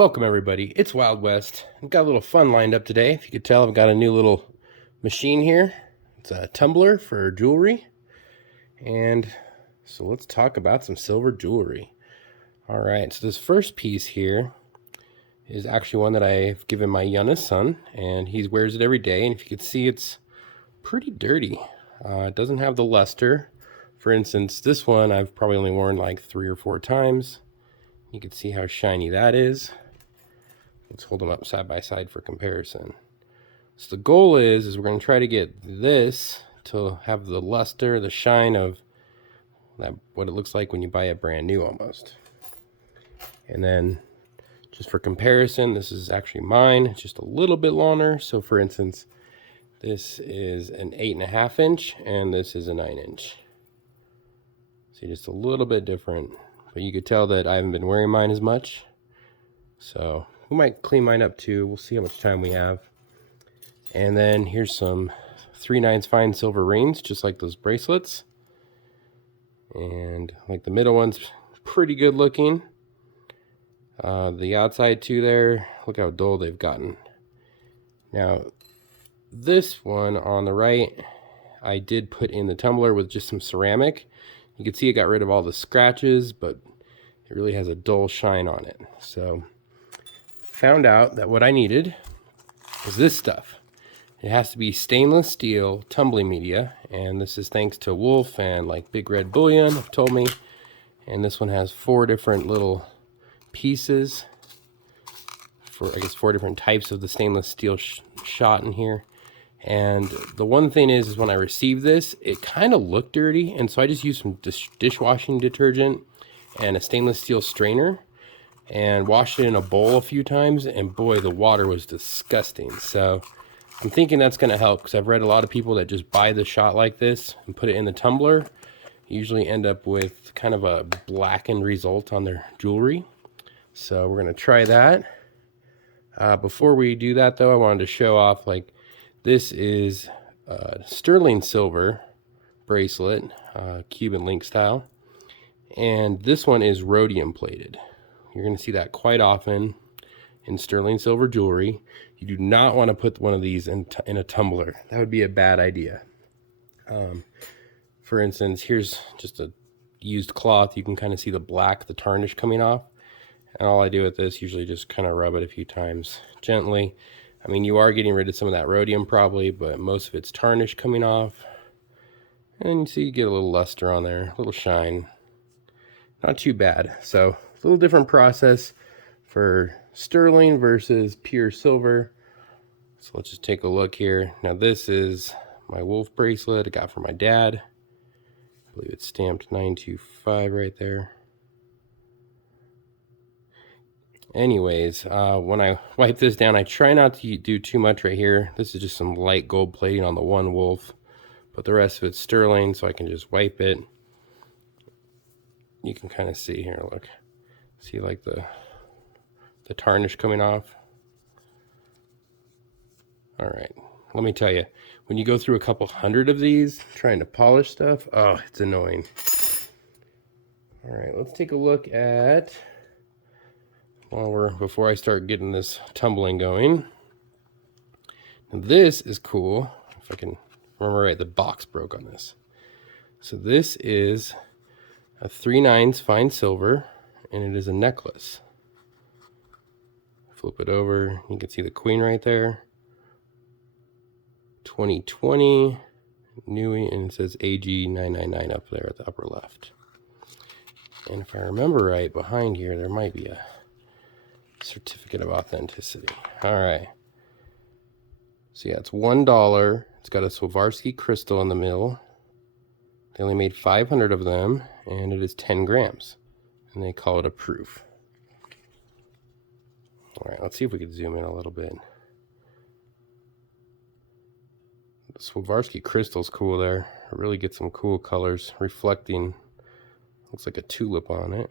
Welcome everybody, it's Wild West. I've got a little fun lined up today. If you could tell, I've got a new little machine here. It's a tumbler for jewelry. And so let's talk about some silver jewelry. Alright, so this first piece here is actually one that I've given my youngest son, and he wears it every day. And if you could see, it's pretty dirty. It doesn't have the luster. For instance, this one I've probably only worn like 3 or 4 times. You can see how shiny that is. Let's hold them up side by side for comparison. So the goal is we're going to try to get this to have the luster, the shine of that, what it looks like when you buy it brand new almost. And then just for comparison, this is actually mine. It's just a little bit longer. So for instance, this is an 8.5 inch and this is a 9 inch. See, just a little bit different. But you could tell that I haven't been wearing mine as much. So we might clean mine up too. We'll see how much time we have. And then here's some 3/9 fine silver rings, just like those bracelets. And like the middle one's pretty good looking. The outside too there, look how dull they've gotten. Now this one on the right, I did put in the tumbler with just some ceramic. You can see it got rid of all the scratches, but it really has a dull shine on it. So found out that what I needed is this stuff. It has to be stainless steel tumbling media, and this is thanks to Wolf and like Big Red Bullion have told me. And this one has 4 different little pieces for, I guess, 4 different types of the stainless steel shot in here. And the one thing is when I received this, it kind of looked dirty, and so I just used some dishwashing detergent and a stainless steel strainer and washed it in a bowl a few times, and boy, the water was disgusting. So I'm thinking that's going to help, because I've read a lot of people that just buy the shot like this and put it in the tumbler usually end up with kind of a blackened result on their jewelry. So we're going to try that. Before we do that though, I wanted to show off, like, this is sterling silver bracelet, Cuban link style, and this one is rhodium plated. You're going to see that quite often in sterling silver jewelry. You do not want to put one of these in a tumbler. That would be a bad idea. For instance, here's just a used cloth. You can kind of see the black, the tarnish coming off. And all I do with this, usually just kind of rub it a few times gently. I mean, you are getting rid of some of that rhodium probably, but most of it's tarnish coming off. And you see you get a little luster on there, a little shine. Not too bad. So a little different process for sterling versus pure silver. So let's just take a look here. Now this is my Wolf bracelet I got from my dad. I believe it's stamped 925 right there. Anyways, when I wipe this down, I try not to do too much right here. This is just some light gold plating on the one Wolf, but the rest of it's sterling, so I can just wipe it. You can kind of see here, look. See like the tarnish coming off. All right, let me tell you, when you go through a couple hundred of these trying to polish stuff, oh, it's annoying. All right, let's take a look at, before I start getting this tumbling going. Now this is cool. If I can remember right, the box broke on this. So this is a 3/9 fine silver, and it is a necklace. Flip it over, you can see the queen right there. 2020 new, and it says AG 999 up there at the upper left. And if I remember right, behind here there might be a certificate of authenticity. All right. So yeah, it's $1. It's got a Swarovski crystal in the middle. They only made 500 of them, and it is 10 grams. And they call it a proof. All right, let's see if we can zoom in a little bit. The Swarovski crystal's cool there. It really gets some cool colors, reflecting. Looks like a tulip on it.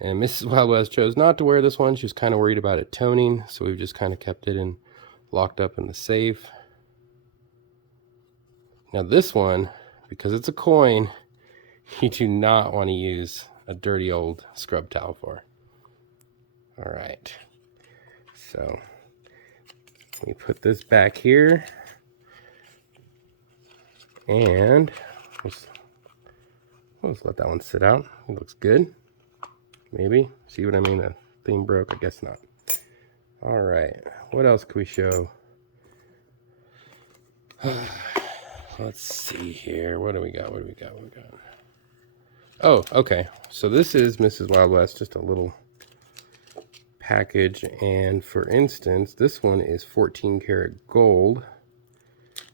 And Mrs. Wild West chose not to wear this one. She was kind of worried about it toning, so we've just kind of kept it locked up in the safe. Now this one, because it's a coin, you do not want to use a dirty old scrub towel for. All right. So we put this back here, and let's let that one sit out. It looks good. Maybe. See what I mean? The thing broke. I guess not. All right. What else can we show? Let's see here. What do we got? What do we got? What do we got? Oh, okay. So this is Mrs. Wild West, just a little package. And for instance, this one is 14 karat gold.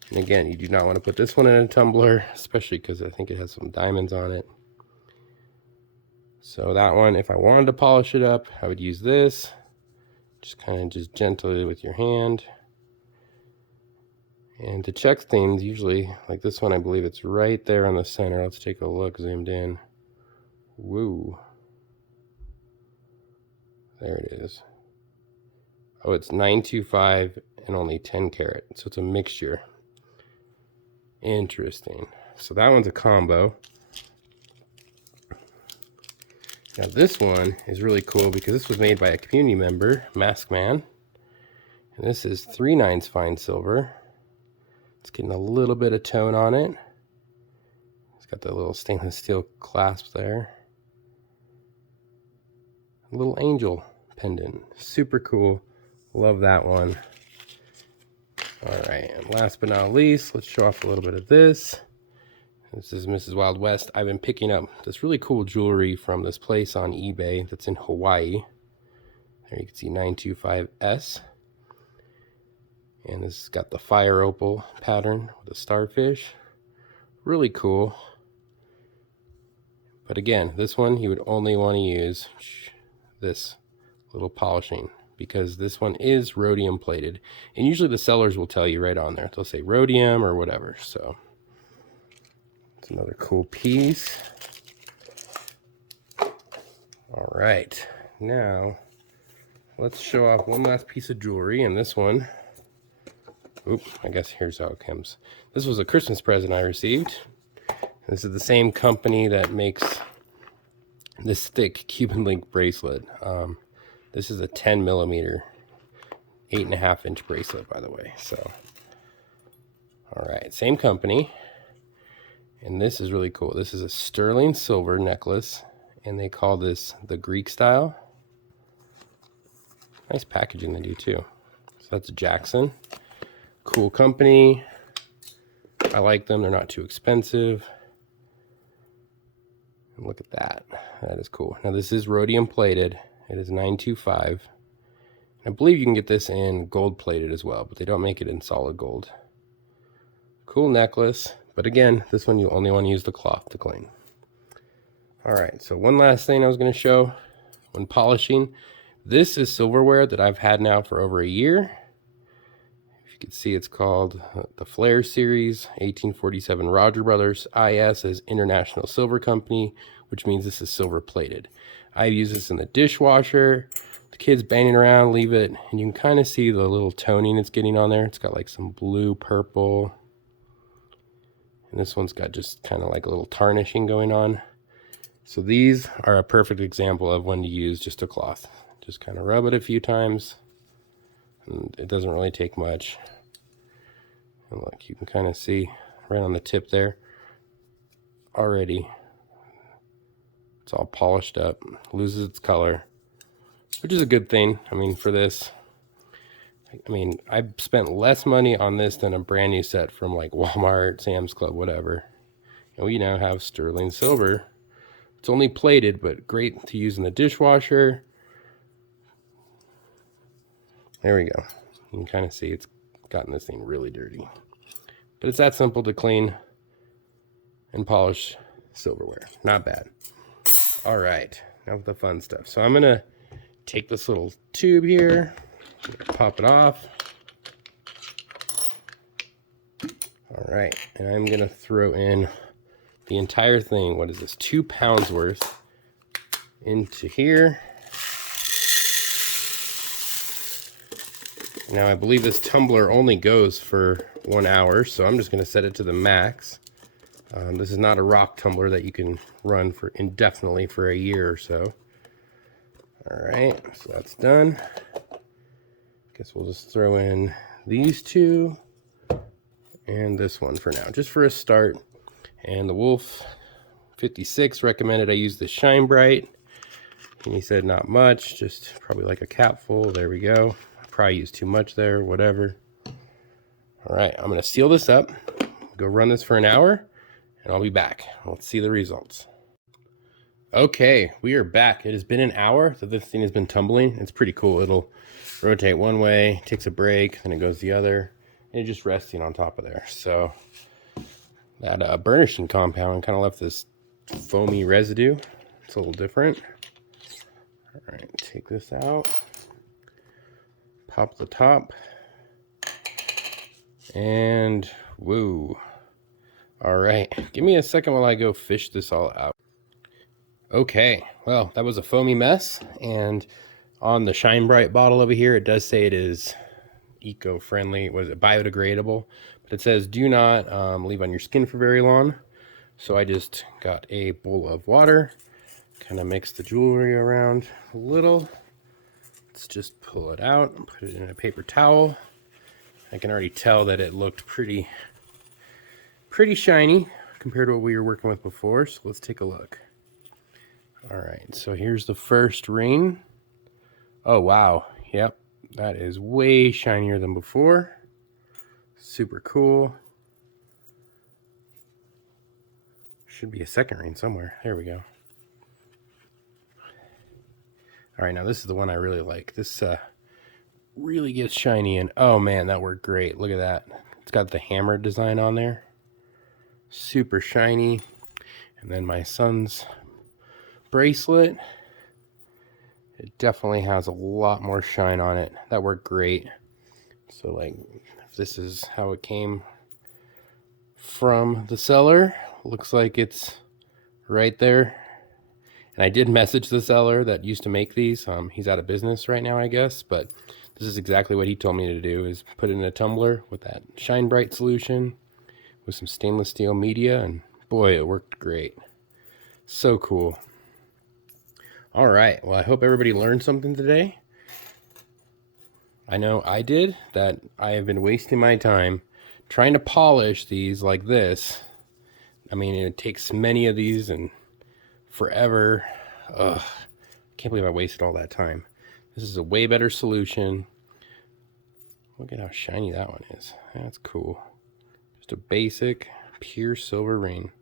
And again, you do not want to put this one in a tumbler, especially because I think it has some diamonds on it. So that one, if I wanted to polish it up, I would use this. Just kind of just gently with your hand. And to check things, usually, like this one, I believe it's right there on the center. Let's take a look, zoomed in. Woo. There it is. Oh, it's 925 and only 10 karat. So it's a mixture. Interesting. So that one's a combo. Now this one is really cool because this was made by a community member, Mask Man. And this is 3/9 fine silver. It's getting a little bit of tone on it. It's got the little stainless steel clasp there. A little angel pendant. Super cool. Love that one. All right, and last but not least, let's show off a little bit of this. This is Mrs. Wild West. I've been picking up this really cool jewelry from this place on eBay that's in Hawaii. There you can see 925S. And this has got the fire opal pattern with a starfish. Really cool. But again, this one you would only want to use this little polishing because this one is rhodium plated. And usually the sellers will tell you right on there. They'll say rhodium or whatever. So it's another cool piece. All right. Now let's show off one last piece of jewelry. And this one, oop, I guess here's how it comes. This was a Christmas present I received. This is the same company that makes this thick Cuban link bracelet. This is a 10 millimeter, 8.5 inch bracelet, by the way. So, all right, same company. And this is really cool. This is a sterling silver necklace, and they call this the Greek style. Nice packaging they do too. So that's Jackson. Cool company. I like them. They're not too expensive. And look at that. That is cool. Now this is rhodium plated. It is 925. I believe you can get this in gold plated as well, but they don't make it in solid gold. Cool necklace. But again, this one you only want to use the cloth to clean. All right, so one last thing I was going to show when polishing. This is silverware that I've had now for over a year. If you can see, it's called the Flair Series, 1847 Roger Brothers. IS is International Silver Company, which means this is silver plated. I use this in the dishwasher. The kids banging around, leave it, and you can kind of see the little toning it's getting on there. It's got like some blue, purple, and this one's got just kind of like a little tarnishing going on. So these are a perfect example of when to use just a cloth. Just kind of rub it a few times, and it doesn't really take much. And look, you can kind of see right on the tip there already. It's all polished up, loses its color, which is a good thing. I mean, for this, I mean, I spent less money on this than a brand new set from like Walmart, Sam's Club, whatever. And we now have sterling silver. It's only plated, but great to use in the dishwasher. There we go. You can kind of see it's gotten this thing really dirty. But it's that simple to clean and polish silverware. Not bad. All right, now with the fun stuff. So I'm gonna take this little tube here, pop it off. All right, and I'm gonna throw in the entire thing. What is this? 2 pounds worth into here. Now I believe this tumbler only goes for 1 hour, so I'm just gonna set it to the max. This is not a rock tumbler that you can run for indefinitely for a year or so. All right, so that's done. Guess we'll just throw in these two and this one for now, just for a start. And the Wolf 56 recommended I use the Shine Bright. And he said not much, just probably like a capful. There we go. Probably used too much there, whatever. All right, I'm gonna seal this up, go run this for an hour, and I'll be back. Let's see the results. Okay, we are back. It has been an hour that this thing has been tumbling. It's pretty cool. It'll rotate one way, takes a break, then it goes the other, and it's just resting on top of there. So that burnishing compound kind of left this foamy residue. It's a little different. All right, take this out, pop the top, and woo. All right, give me a second while I go fish this all out. Okay, well, that was a foamy mess, and on the Shine Bright bottle over here, it does say it is eco-friendly. Was it biodegradable? But it says do not leave on your skin for very long. So I just got a bowl of water, kind of mix the jewelry around a little. Let's just pull it out and put it in a paper towel. I can already tell that it looked pretty shiny compared to what we were working with before. So let's take a look. All right, so here's the first ring. Oh, wow. Yep, that is way shinier than before. Super cool. Should be a second ring somewhere. There we go. All right, now this is the one I really like. This really gets shiny, and oh man, that worked great. Look at that. It's got the hammer design on there. Super shiny. And then my son's bracelet. It definitely has a lot more shine on it. That worked great. So like, if this is how it came from the seller, looks like it's right there. And I did message the seller that used to make these. He's out of business right now, I guess, but this is exactly what he told me to do, is put it in a tumbler with that Shine Bright solution with some stainless steel media, and boy, it worked great. So cool. All right, well, I hope everybody learned something today. I know I did, that I have been wasting my time trying to polish these like this. I mean, it takes many of these and forever. Ugh, can't believe I wasted all that time. This is a way better solution. Look at how shiny that one is. That's cool. Just a basic, pure silver ring.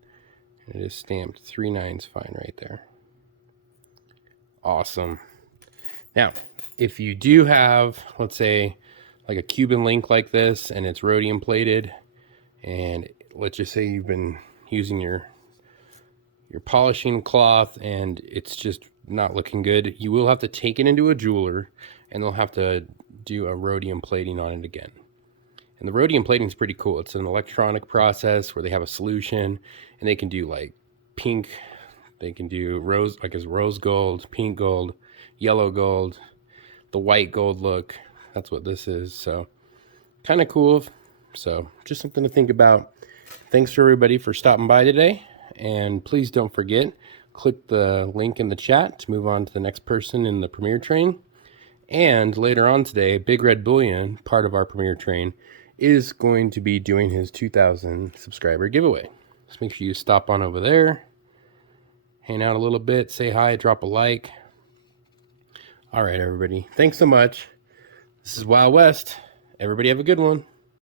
It is stamped 3 9s fine right there. Awesome. Now, if you do have, let's say, like a Cuban link like this, and it's rhodium plated, and let's just say you've been using your polishing cloth and it's just not looking good, you will have to take it into a jeweler, and they'll have to do a rhodium plating on it again. And the rhodium plating is pretty cool. It's an electronic process where they have a solution, and they can do like pink. They can do rose, like as rose gold, pink gold, yellow gold, the white gold look. That's what this is. So kind of cool. So just something to think about. Thanks for everybody for stopping by today. And please don't forget, click the link in the chat to move on to the next person in the Premier Train. And later on today, Big Red Bullion, part of our Premier Train, is going to be doing his 2,000 subscriber giveaway. So make sure you stop on over there, hang out a little bit, say hi, drop a like. All right, everybody. Thanks so much. This is Wild West. Everybody have a good one.